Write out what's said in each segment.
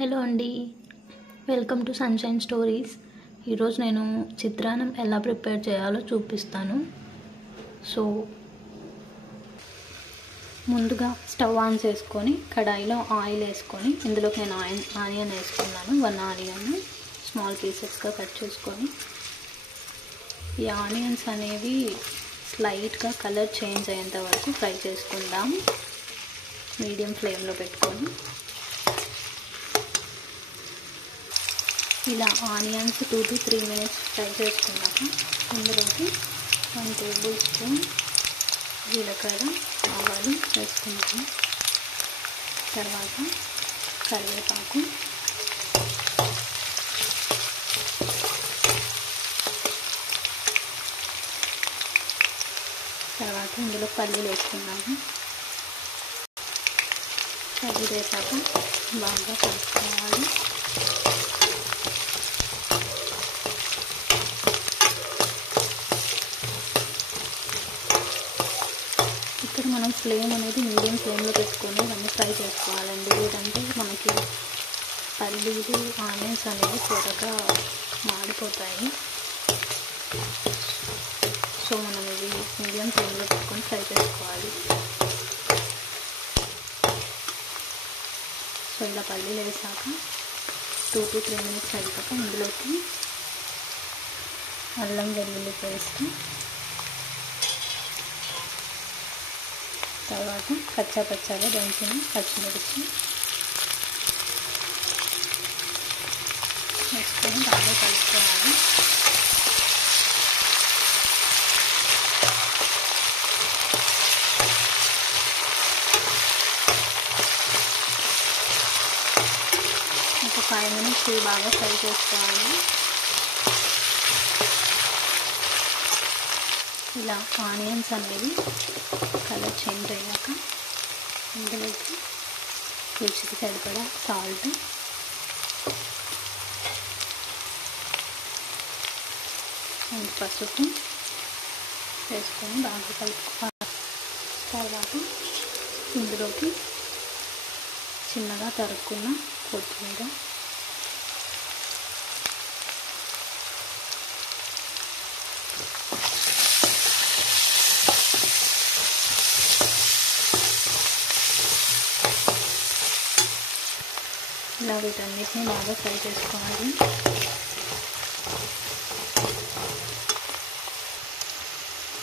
Hello అండి, welcome to sunshine stories. ఈరోజు నేను చిత్రాన్నం ఎలా ప్రిపేర్ చేయాలో చూపిస్తాను. సో ముందుగా స్టవ్ ఆన్ చేసుకొని కడాయిలో ఆయిల్ వేసుకొని ఇందులోకి నేను ఆనియన్ వేసుకున్నాను. 1 ఆనియన్ స్మాల్ పీసెస్గా కట్ చేసుకొని, ఈ ఆనియన్స్ అనేవి స్లైట్గా కలర్ చేంజ్ అయ్యేంత వరకు ఫ్రై చేసుకుందాం. మీడియం ఫ్లేమ్లో పెట్టుకొని ఇలా ఆనియన్స్ 2 to 3 minutes ఫ్రై చేసుకున్నాక ఇందులోకి 1 టేబుల్ స్పూన్ జీలకర్ర ఆవాలు వేసుకుంటాము. తర్వాత కరివేపాకు, తర్వాత ఇందులో పల్లీలు వేసుకున్నాము. పల్లీలు వేసాక బాగా కలుపుకోవాలి. ఇక్కడ మనం ఫ్లేమ్ అనేది మీడియం ఫ్లేమ్లో పెట్టుకొని ఇవన్నీ ఫ్రై చేసుకోవాలండి. లేదంటే మనకి పల్లీలు ఆనియన్స్ అనేవి త్వరగా మాడిపోతాయి. సో మనం ఇవి మీడియం ఫ్లేమ్లో పెట్టుకొని ఫ్రై చేసుకోవాలి. సో ఇలా పల్లీలు వేసాక 2 to 3 minutes అయిపోయాక ఇందులోకి అల్లం వెల్లుల్లి పేస్ట్, తర్వాత పచ్చాగా దంచిన పచ్చిమిర్చి వేసుకొని బాగా కలుపుకోవాలి. ఒక 5 minutes బాగా ఫ్రై చేసుకోవాలి. ఇలా ఆనియన్స్ అనేవి కలర్ చేంజ్ అయ్యాక ఇందులోకి రుచికి సరిపడా సాల్ట్, అండ్ పసుపు వేసుకొని బాగా కలుపుకోవాలి. తర్వాత ఇందులోకి చిన్నగా తరుక్కున్న కొత్తిమీర, ఇలా వీటన్నిటిని బాగా ఫ్రై చేసుకోవాలి.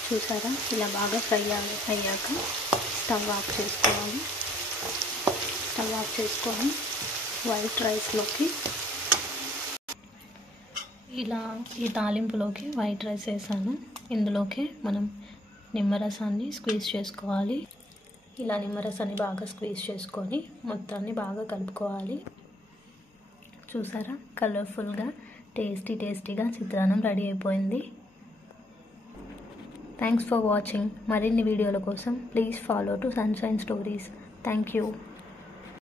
చూసారా, ఇలా బాగా ఫ్రై అయ్యాక స్టవ్ ఆఫ్ చేసుకోవాలి. స్టవ్ ఆఫ్ చేసుకొని వైట్ రైస్లోకి ఇలా ఈ తాలింపులోకి వైట్ రైస్ వేసాను. ఇందులోకి మనం నిమ్మరసాన్ని స్క్వీజ్ చేసుకోవాలి. ఇలా నిమ్మరసాన్ని బాగా స్క్వీజ్ చేసుకొని మొత్తాన్ని బాగా కలుపుకోవాలి. చూసారా, కలర్ఫుల్గా టేస్టీగా చిత్రాన్నం రెడీ అయిపోయింది. Thanks for watching. మరిన్ని వీడియోల కోసం please follow to sunshine stories. Thank you.